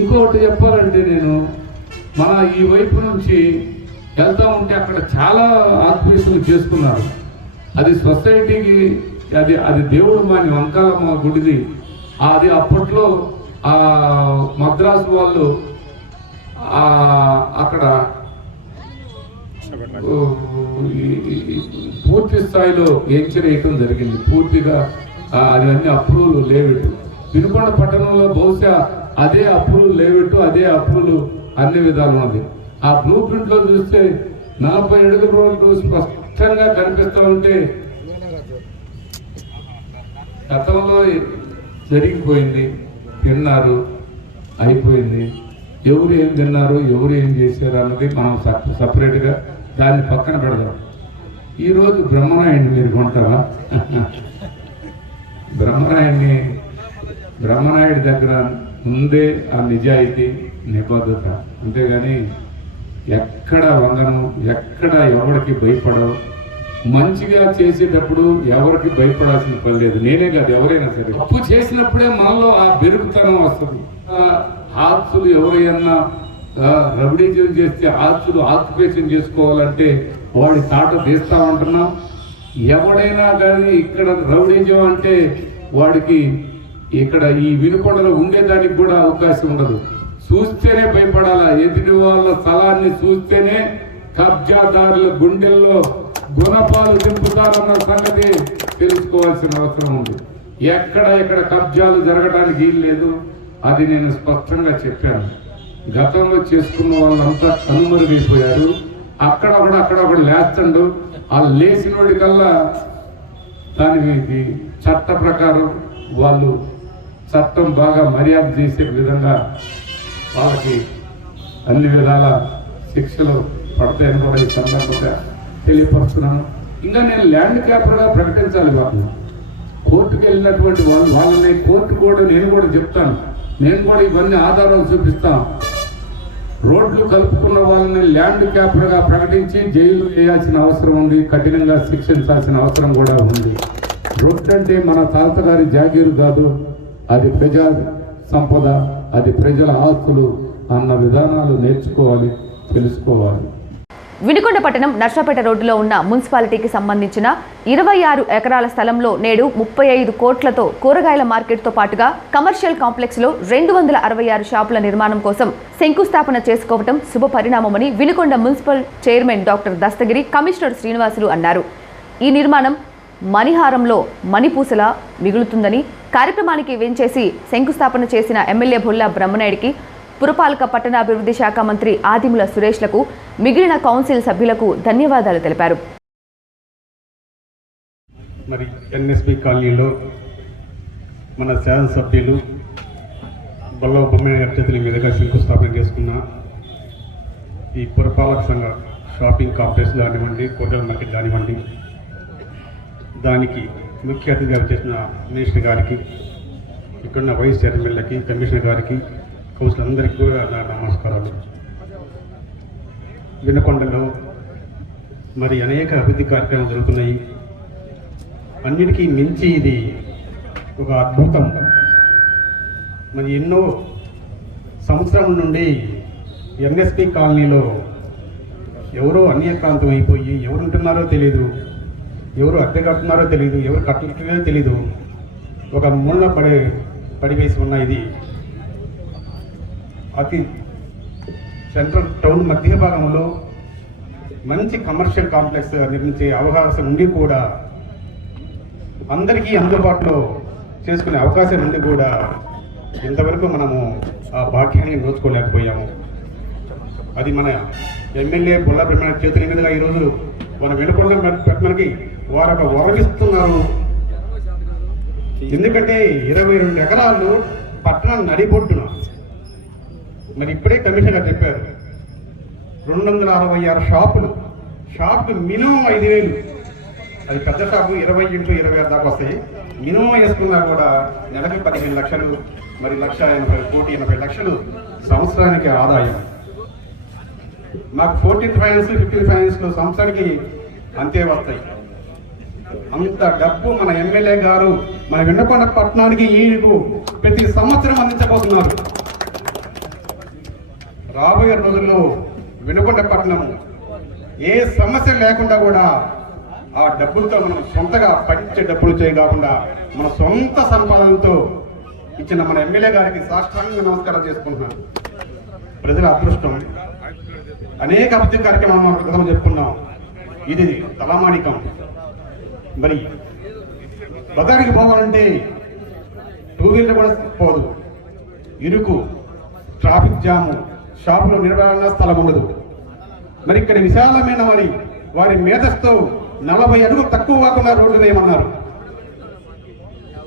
ఇంకొకటి చెప్పాలంటే నేను మన ఈ వైపు నుంచి వెళ్తా ఉంటే అక్కడ చాలా ఆత్మీయతలు చేసుకున్నారు. అది సొసైటీకి అది దేవుడు మాని వంకాలమ్మ గుడిది. అది అప్పట్లో ఆ మద్రాసు వాళ్ళు అక్కడ పూర్తి స్థాయిలో ఎంచరేయటం జరిగింది. పూర్తిగా అది అన్ని అప్రూవల్ లేవిట్టు. వినుకొండ పట్టణంలో బహుశా అదే అప్రూవల్ లేవిట్టు, అదే అప్రూవల్ అన్ని విధాలు ఉంది. ఆ బ్లూ ప్రింట్ లో చూస్తే 40 అడుగుల రోడ్లు స్పష్టంగా కనిపిస్తూ ఉంటే గతంలో జరిగిపోయింది, తిన్నారు, అయిపోయింది. ఎవరు ఏం తిన్నారు, ఎవరు ఏం చేశారు అన్నది మనం సపరేట్గా దాన్ని పక్కన పెడదాం. ఈరోజు బ్రహ్మనాయుడిని మీరు కొంటారా? బ్రహ్మనాయుడి దగ్గర ఉందే ఆ నిజాయితీ, నిబద్ధత. అంతేగాని ఎక్కడ వందనం, ఎక్కడ ఎవరికి భయపడవు. మంచిగా చేసేటప్పుడు ఎవరికి భయపడాల్సిన పని లేదు. నేనే కాదు, ఎవరైనా సరే. తప్పు చేసినప్పుడే మనలో ఆ బెరుగుతనం వస్తుంది. ఆస్తులు ఎవరైనా రబడీజం చేస్తే ఆస్తులు ఆక్యుపేషన్ చేసుకోవాలంటే వాడి తాట తీస్తా ఉంటున్నాం. ఎవడైనా కానీ ఇక్కడ రౌడీజం అంటే వాడికి ఇక్కడ ఈ వినుకొండలో ఉండేదానికి కూడా అవకాశం ఉండదు. చూస్తేనే భయపడాలా. ఎదుటి వాళ్ళ స్థలాన్ని చూస్తేనే కబ్జాదారుల గుండెల్లో గుణపాలు దింపుతారన్న సంగతి తెలుసుకోవాల్సిన అవసరం ఉంది. ఎక్కడ కబ్జాలు జరగడానికి వీలు లేదు. అది నేను స్పష్టంగా చెప్పాను. గతంలో చేసుకున్న వాళ్ళంతా కనుమరుగైపోయారు. అక్కడొకడు లేస్తాడు. ఆ లేచినోడి కల్లా దానికి చట్ట ప్రకారం వాళ్ళు చట్టం బాగా మర్యాద చేసే విధంగా వాళ్ళకి అన్ని విధాల శిక్షలు పడతాయని కూడా ఈ సందర్భంగా తెలియపరుస్తున్నాను. ఇంకా నేను ల్యాండ్ క్యాపర్గా ప్రకటించాలి. వాళ్ళు కోర్టుకు వెళ్ళినటువంటి వాళ్ళని కోర్టు కూడా నేను కూడా చెప్తాను. నేను కూడా ఇవన్నీ ఆధారాలు చూపిస్తాను. రోడ్లు కలుపుకున్న వాళ్ళని ల్యాండ్ క్యాపర్గా ప్రకటించి జైలు వేయాల్సిన అవసరం ఉంది. కఠినంగా శిక్షించాల్సిన అవసరం కూడా ఉంది. రోడ్డు అంటే మన తాతగారి జాగీరు కాదు, అది ప్రజా సంపద, అది ప్రజల ఆస్తులు అన్న విధానాలు నేర్చుకోవాలి, తెలుసుకోవాలి. వినుకొండ పట్టణం నర్సాపేట రోడ్డులో ఉన్న మున్సిపాలిటీకి సంబంధించిన 26 ఎకరాల స్థలంలో నేడు 35 కోట్లతో కూరగాయల మార్కెట్తో పాటుగా కమర్షియల్ కాంప్లెక్స్లో 266 షాపుల నిర్మాణం కోసం శంకుస్థాపన చేసుకోవడం శుభ పరిణామమని Vinukonda municipal chairman doctor Dastagiri, commissioner Srinivasulu అన్నారు. ఈ నిర్మాణం మణిహారంలో మణిపూసలా మిగులుతుందని కార్యక్రమానికి వెంచేసి శంకుస్థాపన చేసిన ఎమ్మెల్యే బొల్లా బ్రహ్మనాయుడికి, పురపాలక పట్టణాభివృద్ధి శాఖ మంత్రి ఆదిమూల సురేష్లకు, మిగిలిన కౌన్సిల్ సభ్యులకు ధన్యవాదాలు తెలిపారు. మరి ఎన్ఎస్పి కాలనీలో మన శాసనసభ్యులు బొల్ల బ్రహ్మనాయుడు చేతుల మీదుగా శంకుస్థాపన చేసుకున్న ఈ పురపాలక సంఘ షాపింగ్ కాంప్లెక్స్ కానివ్వండి, కూరగాయల మార్కెట్ కానివ్వండి, దానికి ముఖ్య అతిథిగా చేసిన మినిస్టర్ గారికి, ఇక్కడున్న వైస్ చైర్మన్లకి, కమిషనర్ గారికి, కౌన్సిల్ అందరికీ కూడా నా నమస్కారాలు. వినుకొండలో మరి అనేక అభివృద్ధి కార్యక్రమాలు జరుగుతున్నాయి. అన్నిటికీ మించి ఇది ఒక అద్భుతం. మరి ఎన్నో సంవత్సరం నుండి ఎన్ఎస్పి కాలనీలో ఎవరో అన్యక్రాంతం అయిపోయి ఎవరు ఉంటున్నారో తెలీదు, ఎవరు అద్దె కడుతున్నారో తెలియదు, ఎవరు కట్టుకుంటున్నారో తెలీదు. ఒక మూల పడివేసి ఉన్న ఇది అతి సెంట్రల్ టౌన్ మధ్య భాగంలో మంచి కమర్షియల్ కాంప్లెక్స్ నిర్మించే అవకాశం ఉండి కూడా, అందరికీ అందుబాటులో చేసుకునే అవకాశం ఉండి కూడా ఇంతవరకు మనము ఆ భాగ్యాన్ని నోచుకోలేకపోయాము. అది మన ఎమ్మెల్యే బొల్ల బ్రహ్మనాయుడు చేతుల మీదుగా ఈరోజు మన వినుకొండ పట్టణానికి వారు ఒక వరమిస్తున్నారు. ఎందుకంటే 22 ఎకరాలు పట్టణం నడిబొట్టున. మరి ఇప్పుడే కమిషనర్ గారు చెప్పారు, 266 షాపులు, షాప్కి మినిమం 5,000. అది పెద్ద షాపు 20 x 26 దాకా వస్తాయి. మినిమం వేసుకున్నా కూడా నెలకి 15 లక్షలు, మరి 1,80 లక్షలు సంవత్సరానికి ఆదాయం. మాకు 14th ఫైనాన్స్, 15th ఫైనాన్స్లో సంవత్సరానికి అంతే వస్తాయి. అంత డబ్బు మన ఎమ్మెల్యే గారు మన వినుకొండ పట్టణానికి ఈయనకు ప్రతి సంవత్సరం అందించబోతున్నారు. రాబోయే రోజుల్లో వినుకొండ పట్టణం ఏ సమస్య లేకుండా కూడా ఆ డబ్బులతో మనం సొంతగా పంచే డబ్బులు చేయకుండా మన సొంత సంపాదనతో ఇచ్చిన మన ఎమ్మెల్యే గారికి సాష్టాంగ నమస్కారం చేసుకుంటున్నాను. ప్రజల అదృష్టం. అనేక అభివృద్ధి కార్యక్రమాలు మనం గతంలో చెప్పుకున్నాం. ఇది తలమానికం. మరి బజార్కి పోవాలంటే 2 వీలర్ కూడా పోదు. ఇరుకు, ట్రాఫిక్ జాము, షాపులో నిర్వహణ స్థలం ఉండదు. మరి ఇక్కడ విశాలమైన వారి మేధస్తో 40 అడుగులు తక్కువ కాకుండా రోడ్డు వేయమన్నారు.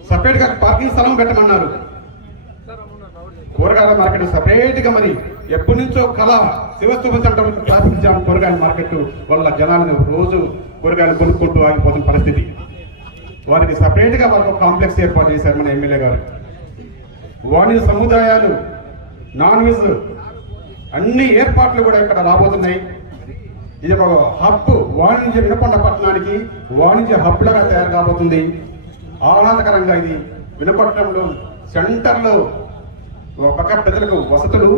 సపరేట్గా పార్కింగ్ స్థలం పెట్టమన్నారు. కూరగాయల మార్కెట్ సపరేట్గా మరి ఎప్పటి నుంచో కళ శివస్తూప సెంటర్ ట్రాఫిక్ జామ్ కూరగాయల మార్కెట్ వల్ల జనాలను రోజు కూరగాయలు కొనుక్కుంటూ ఆగిపోతున్న పరిస్థితి. వారికి సపరేట్గా వారికి ఒక కాంప్లెక్స్ ఏర్పాటు చేశారు మన ఎమ్మెల్యే గారు. వాణిజ్య సముదాయాలు, నాన్ వెజ్ అన్ని ఏర్పాట్లు కూడా ఇక్కడ రాబోతున్నాయి. ఇది ఒక హబ్, వాణిజ్య వినుకొండ పట్టణానికి వాణిజ్య హబ్ లాగా తయారు కాబోతుంది. ఆహ్లాదకరంగా ఇది వినుకొండలో సెంటర్లో ఒక పక్క ప్రజలకు వసతులు,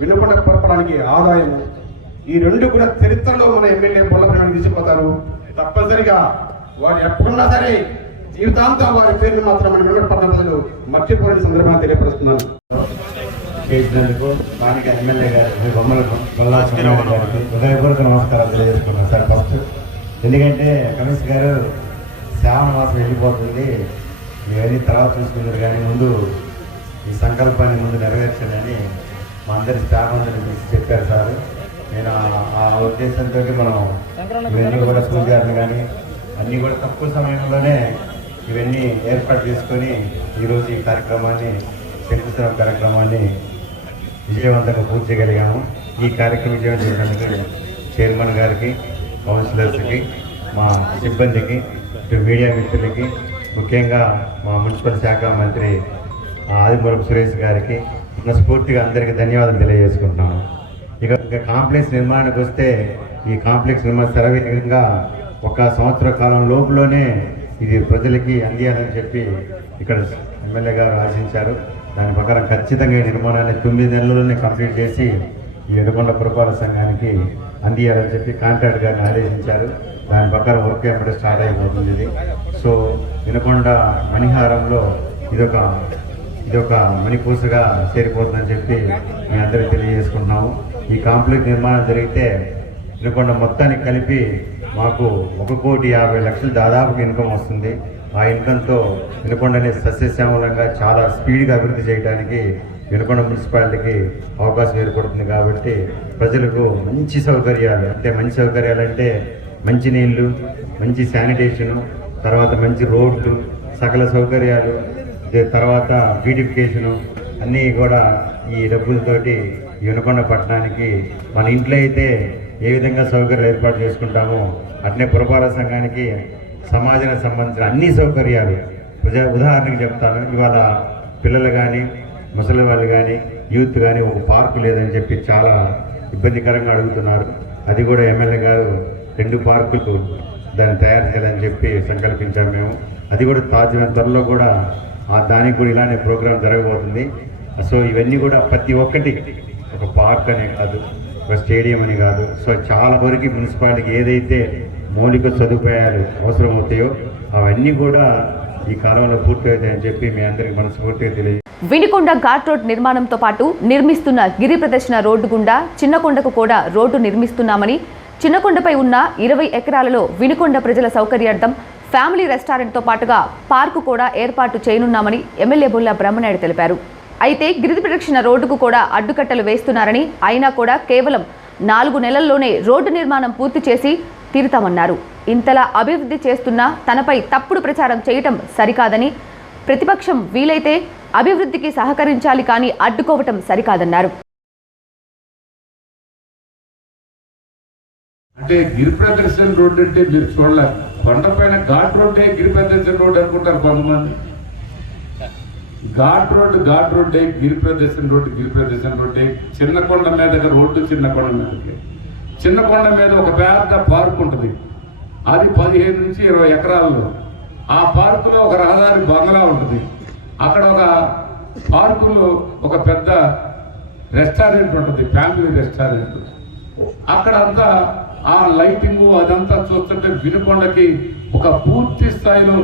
వినుకొండ పురపడానికి ఆదాయం, ఈ రెండు కూడా చరిత్రలో మన ఎమ్మెల్యే బొల్లప్రయాణం తీసుకుపోతారు. తప్పనిసరిగా వారు ఎప్పుడున్నా సరే జీవితాంతం వారి పేరుని మాత్రం మన వినుకొండ పట్టణ ప్రజలు మర్చిపోయిన సందర్భంగా తెలియపరుస్తున్నాను. చేసినందుకు స్థానిక ఎమ్మెల్యే గారి బొమ్మల గొల్లా సుబ్రహ్మణ్యం గారికి హృదయపూర్వక నమస్కారాలు తెలియజేసుకున్నాను సార్. ఫస్ట్ ఎందుకంటే కమిషనర్ గారు శ్రావణ మాసం వెళ్ళిపోతుంది, ఇవన్నీ తర్వాత చూసుకున్నారు, కానీ ముందు ఈ సంకల్పాన్ని ముందు నెరవేర్చాలని మా అందరి స్టాఫ్ అందరినీ తీసి చెప్పారు సార్. నేను ఆ ఉద్దేశంతో మనం ఇవన్నీ కూడా పూజారులు కానీ అన్నీ కూడా తక్కువ సమయంలోనే ఇవన్నీ ఏర్పాటు చేసుకొని ఈరోజు ఈ కార్యక్రమాన్ని, శంకుస్థాపన కార్యక్రమాన్ని విజయవంతంగా పూర్తి చేయగలిగాము. ఈ కార్యక్రమం విజయవంతం చేసినందుకు చైర్మన్ గారికి, కౌన్సిలర్స్కి, మా సిబ్బందికి, ఇటు మీడియా మిత్రులకి, ముఖ్యంగా మా మున్సిపల్ శాఖ మంత్రి ఆదిమూలపు సురేష్ గారికి స్ఫూర్తిగా అందరికీ ధన్యవాదాలు తెలియజేసుకుంటున్నాను. ఇక కాంప్లెక్స్ నిర్మాణానికి వస్తే ఈ కాంప్లెక్స్ నిర్మాణ శరవేగంగా 1 సంవత్సర కాలం లోపులోనే ఇది ప్రజలకి అందియాలని చెప్పి ఇక్కడ ఎమ్మెల్యే గారు ఆశించారు. దాని ప్రకారం ఖచ్చితంగా ఈ నిర్మాణాన్ని 9 నెలల్లోనే కంప్లీట్ చేసి ఈ వినుకొండ పురపాలక సంఘానికి అందియాలని చెప్పి కాంట్రాక్ట్ గారిని ఆదేశించారు. దాని ప్రకారం వర్క్ ఎప్పుడే స్టార్ట్ అయిపోతుంది ఇది. సో వినుకొండ మణిహారంలో ఇదొక మణిపూసగా చేరిపోతుందని చెప్పి మీ అందరికీ తెలియజేసుకుంటున్నాము. ఈ కాంప్లెక్స్ నిర్మాణం జరిగితే వినుకొండ మొత్తానికి కలిపి మాకు 1,50,00,000 దాదాపుగా ఇన్కమ్ వస్తుంది. ఆ ఇన్కంతో వినుకొండని సస్యశ్యామలంగా చాలా స్పీడ్గా అభివృద్ధి చేయడానికి వినుకొండ మున్సిపాలిటీకి అవకాశం ఏర్పడుతుంది. కాబట్టి ప్రజలకు మంచి సౌకర్యాలు, మంచి సౌకర్యాలు అంటే మంచి నీళ్లు, మంచి శానిటేషను, తర్వాత మంచి రోడ్లు, సకల సౌకర్యాలు, తర్వాత బ్యూటిఫికేషను అన్నీ కూడా ఈ డబ్బులతోటి వినుకొండ పట్టణానికి మన ఇంట్లో అయితే ఏ విధంగా సౌకర్యాలు ఏర్పాటు చేసుకుంటామో అట్నే పురపాలక సంఘానికి సమాజానికి సంబంధించిన అన్ని సౌకర్యాలు ఉదాహరణకి చెప్తాను. ఇవాళ పిల్లలు కానీ, ముసలి వాళ్ళు కానీ, యూత్ కానీ ఒక పార్కు లేదని చెప్పి చాలా ఇబ్బందికరంగా అడుగుతున్నారు. అది కూడా ఎమ్మెల్యే గారు 2 పార్కులు దాన్ని తయారు చేయాలని చెప్పి సంకల్పించాము మేము. అది కూడా త్వరలో కూడా దానికి కూడా ఇలానే ప్రోగ్రాం జరగబోతుంది. సో ఇవన్నీ కూడా ప్రతి ఒక్కటి ఒక పార్క్ అనే కాదు, ఒక స్టేడియం అని కాదు. సో చాలా వరకు మున్సిపాలిటీకి ఏదైతే మౌలిక సదుపాయాలు అవసరమవుతాయో అవన్నీ కూడా ఈ కాలంలో పూర్తవుతాయని చెప్పి మీ అందరికి మనస్ఫూర్తిగా తెలియదు. వినుకొండ ఘాట్ రోడ్ నిర్మాణంతో పాటు నిర్మిస్తున్న గిరి ప్రదర్శన రోడ్డు గుండా చిన్నకొండకు కూడా రోడ్డు నిర్మిస్తున్నామని, చిన్నకొండపై ఉన్న 20 ఎకరాలలో వినుకొండ ప్రజల సౌకర్యార్థం ఫ్యామిలీ రెస్టారెంట్తో పాటుగా పార్కు కూడా ఏర్పాటు చేయనున్నామని ఎమ్మెల్యే బొల్ల బ్రహ్మనాయుడు తెలిపారు. అయితే గిరి ప్రదక్షిణ రోడ్డుకు కూడా అడ్డుకట్టలు వేస్తున్నారని, అయినా కూడా కేవలం 4 నెలల్లోనే రోడ్డు నిర్మాణం పూర్తి చేసి తీరుతామన్నారు. ఇంతలా అభివృద్ధి చేస్తున్నా తనపై తప్పుడు ప్రచారం చేయటం సరికాదని, ప్రతిపక్షం వీలైతే అభివృద్ధికి సహకరించాలి కానీ అడ్డుకోవటం సరికాదన్నారు. అంటే గిరి ప్రదర్శన రోడ్డు అంటే మీరు చూడలేదు, కొండపైన ఘాట్ రోడ్డే గిరి ప్రదర్శన రోడ్డు అనుకుంటారు కొంతమంది. ఘాట్ రోడ్డే గిరి ప్రదర్శన రోడ్డే. చిన్నకొండ మీద రోడ్డు, చిన్నకొండ మీద ఒక పెద్ద పార్క్ ఉంటుంది. అది 15 నుంచి 20 ఎకరాల్లో. ఆ పార్కులో ఒక రహదారి బంగ్లా ఉంటుంది. అక్కడ ఒక పార్కులో ఒక పెద్ద రెస్టారెంట్ ఉంటుంది, ఫ్యామిలీ రెస్టారెంట్. అక్కడ అంతా ఆ లైటింగ్ అదంతా చూస్తుంటే వినుకొండకి ఒక పూర్తి స్థాయిలో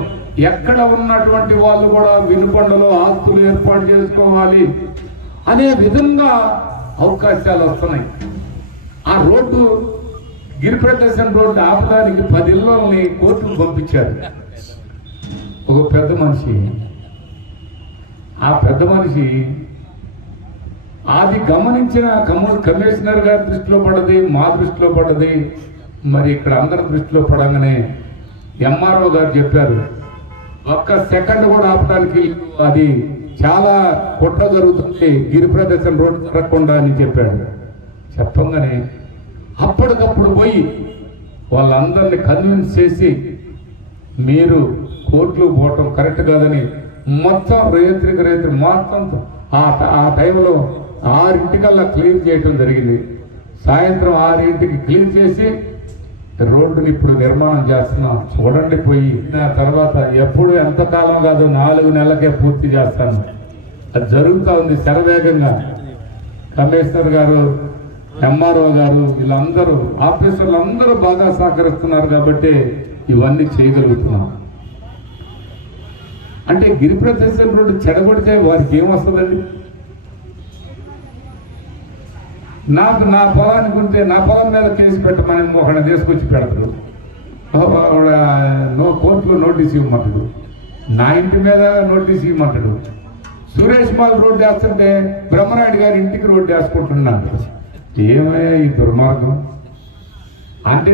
ఎక్కడ ఉన్నటువంటి వాళ్ళు కూడా వినుకొండలో ఆస్తులు ఏర్పాటు చేసుకోవాలి అనే విధంగా అవకాశాలు వస్తున్నాయి. ఆ రోడ్డు గిరిప్రదర్శన రోడ్డు ఆపడానికి 10 ఇళ్లని కోర్టుకు పంపించారు. ఒక పెద్ద మనిషి, ఆ పెద్ద మనిషి అది గమనించిన కమిషనర్ గారి దృష్టిలో పడ్డది, మా దృష్టిలో పడ్డది, మరి ఇక్కడ అందరి దృష్టిలో పడంగానే ఎంఆర్ఓ గారు చెప్పారు, ఒక్క సెకండ్ కూడా ఆపడానికి అది చాలా కుట్ర జరుగుతుంది, గిరి ప్రదర్శన రోడ్డు జరగకుండా అని చెప్పాడు. చెప్పంగానే అప్పటికప్పుడు పోయి వాళ్ళందరినీ కన్విన్స్ చేసి మీరు కోర్టులో పోవటం కరెక్ట్ కాదని మొత్తం రేత్రి మొత్తం ఆ టైంలో 6 క్లీన్ చేయటం జరిగింది. సాయంత్రం 6 క్లీన్ చేసి రోడ్డుని ఇప్పుడు నిర్మాణం చేస్తున్నాం. చూడండి పోయి తర్వాత ఎప్పుడు ఎంతకాలం కాదు 4 నెలలకే పూర్తి చేస్తాను. అది జరుగుతూ ఉంది శరవేగంగా. కమిషనర్ గారు, ఎంఆర్ఓ గారు, వీళ్ళందరూ ఆఫీసర్లు అందరూ బాగా సహకరిస్తున్నారు కాబట్టి ఇవన్నీ చేయగలుగుతున్నాం. అంటే గిరి ప్రదర్శన రోడ్డు చెడగొడితే వారికి ఏమొస్తుందండి? నాకు నా పొలానికి ఉంటే నా పొలం మీద కేసు పెట్టమని ఒకళ్ళని తీసుకొచ్చి పెడతారు, కోర్టులో నోటీస్ ఇవ్వమంటాడు, నా ఇంటి మీద నోటీస్ ఇవ్వమంటాడు. సురేష్ మాల్ రోడ్డు వేస్తుంటే బ్రహ్మనాయుడు గారి ఇంటికి రోడ్డు వేసుకుంటున్నాను. ఏమయ్యా ఈ దుర్మార్గం? అంటే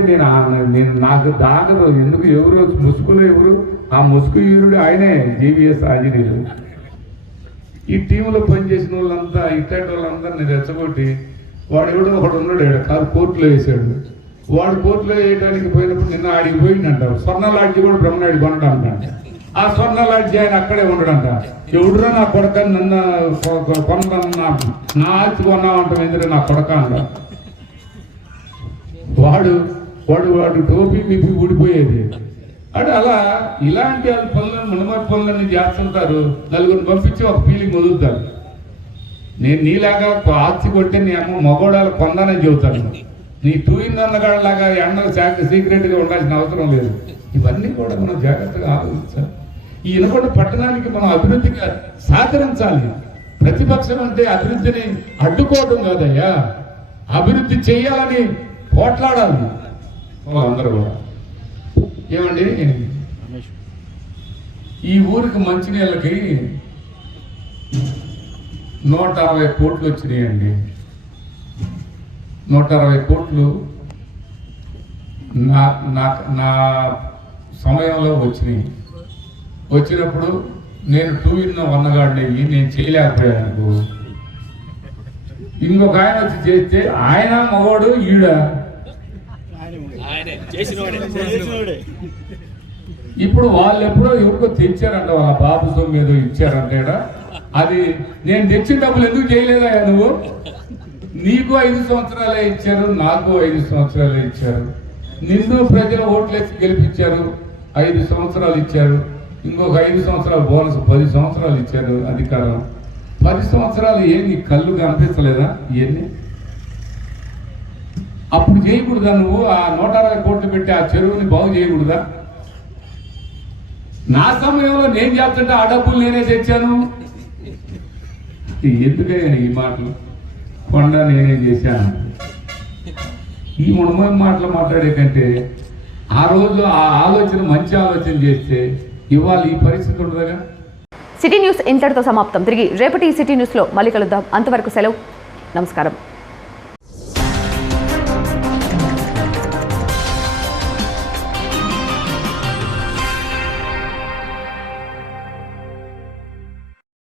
నేను నాకు దాగదు ఎందుకు. ఎవరు ముసుగులు ఎవరు? ఆ ముసుగు వీరుడు ఆయనే, జీవీఎస్ ఆంజనేయులు. ఈ టీంలో పనిచేసిన వాళ్ళంతా ఇట్లాంటి వాళ్ళందరినీ రెచ్చగొట్టి వాడు ఎవడో ఒకడు ఉన్నాడు, కాదు కోర్టులో వేసాడు. వాడు కోర్టులో వేయడానికి పోయినప్పుడు నిన్న ఆడికి పోయిందంట. స్వర్ణ లాడ్జి కూడా బ్రహ్మనాయుడు కొనడంట. ఆ స్వర్ణ లాడ్జి ఆయన అక్కడే ఉండడంట. ఎవడురా నా కొడక నన్ను కొనన్నా నా ఆస్తి కొన్నామంటాం ఎందుకు నా కొడక అంట. వాడు టోపీ విప్పి ఊడిపోయేది. అంటే అలా ఇలాంటి పనులను మునమరి పనులన్నీ చేస్తుంటారు. నలుగురిని పంపించి ఒక ఫీలింగ్ వదులుతారు. నేను నీలాగా ఆస్తి కొట్టి నీ అమ్మ మగోడాలు పొందానని చెబుతాను. నీ తూయిందన్నగాడిలాగా ఎండలు సీక్రెట్గా ఉండాల్సిన అవసరం లేదు. ఇవన్నీ కూడా మనం జాగ్రత్తగా ఆలోచించాలి. ఈ ఇనకొండ పట్టణానికి మనం అభివృద్ధిగా సహకరించాలి. ప్రతిపక్షం అంటే అభివృద్ధిని అడ్డుకోవడం కాదయ్యా, అభివృద్ధి చేయాలని పోట్లాడాలి అందరూ కూడా. ఏమండి, ఈ ఊరికి మంచినీళ్ళకి 160 కోట్లు వచ్చినాయండి. 160 కోట్లు నా సమయంలో వచ్చినాయి. వచ్చినప్పుడు నేను 2-in-1 గాడిని నేను చేయలేకపోయాను. ఇంకొక ఆయన వచ్చి చేస్తే ఆయన మగవాడు ఈడ ఇప్పుడు వాళ్ళు ఎప్పుడో ఎవరికో తెచ్చారంట, వాళ్ళ బాబు సొమ్ము ఏదో ఇచ్చారంట. అది నేను తెచ్చిన డబ్బులు ఎందుకు చేయలేదా నువ్వు? నీకు 5 సంవత్సరాలే ఇచ్చారు, నాకు 5 సంవత్సరాలే ఇచ్చారు. నిన్ను ప్రజలు ఓట్లేసి గెలిపించారు, 5 సంవత్సరాలు ఇచ్చారు. ఇంకొక 5 సంవత్సరాలు బోనస్ 10 సంవత్సరాలు ఇచ్చారు అధికారం. 10 సంవత్సరాలు నీ కళ్ళు కనిపించలేదా ఇవన్నీ? అప్పుడు చేయకూడదా నువ్వు? ఆ 160 కోట్లు పెట్టి ఆ చెరువుని బాగు చేయకూడదా? నా సమయంలో నేను చేస్తుంటే ఆ డబ్బులు నేనే తెచ్చాను. ఎందుకైనా ఈ మాటలు? కొండ నేనే చేశాను. ఈ మునమని మాటలు మాట్లాడే కంటే ఆ రోజు ఆ ఆలోచన మంచి ఆలోచన చేస్తే ఇవాళ ఈ పరిస్థితి ఉండదుగా. సిటీ న్యూస్ ఇంతటితో సమాప్తం. తిరిగి రేపటి సిటీ న్యూస్లో మళ్ళీ కలుద్దాం. అంతవరకు సెలవు. నమస్కారం.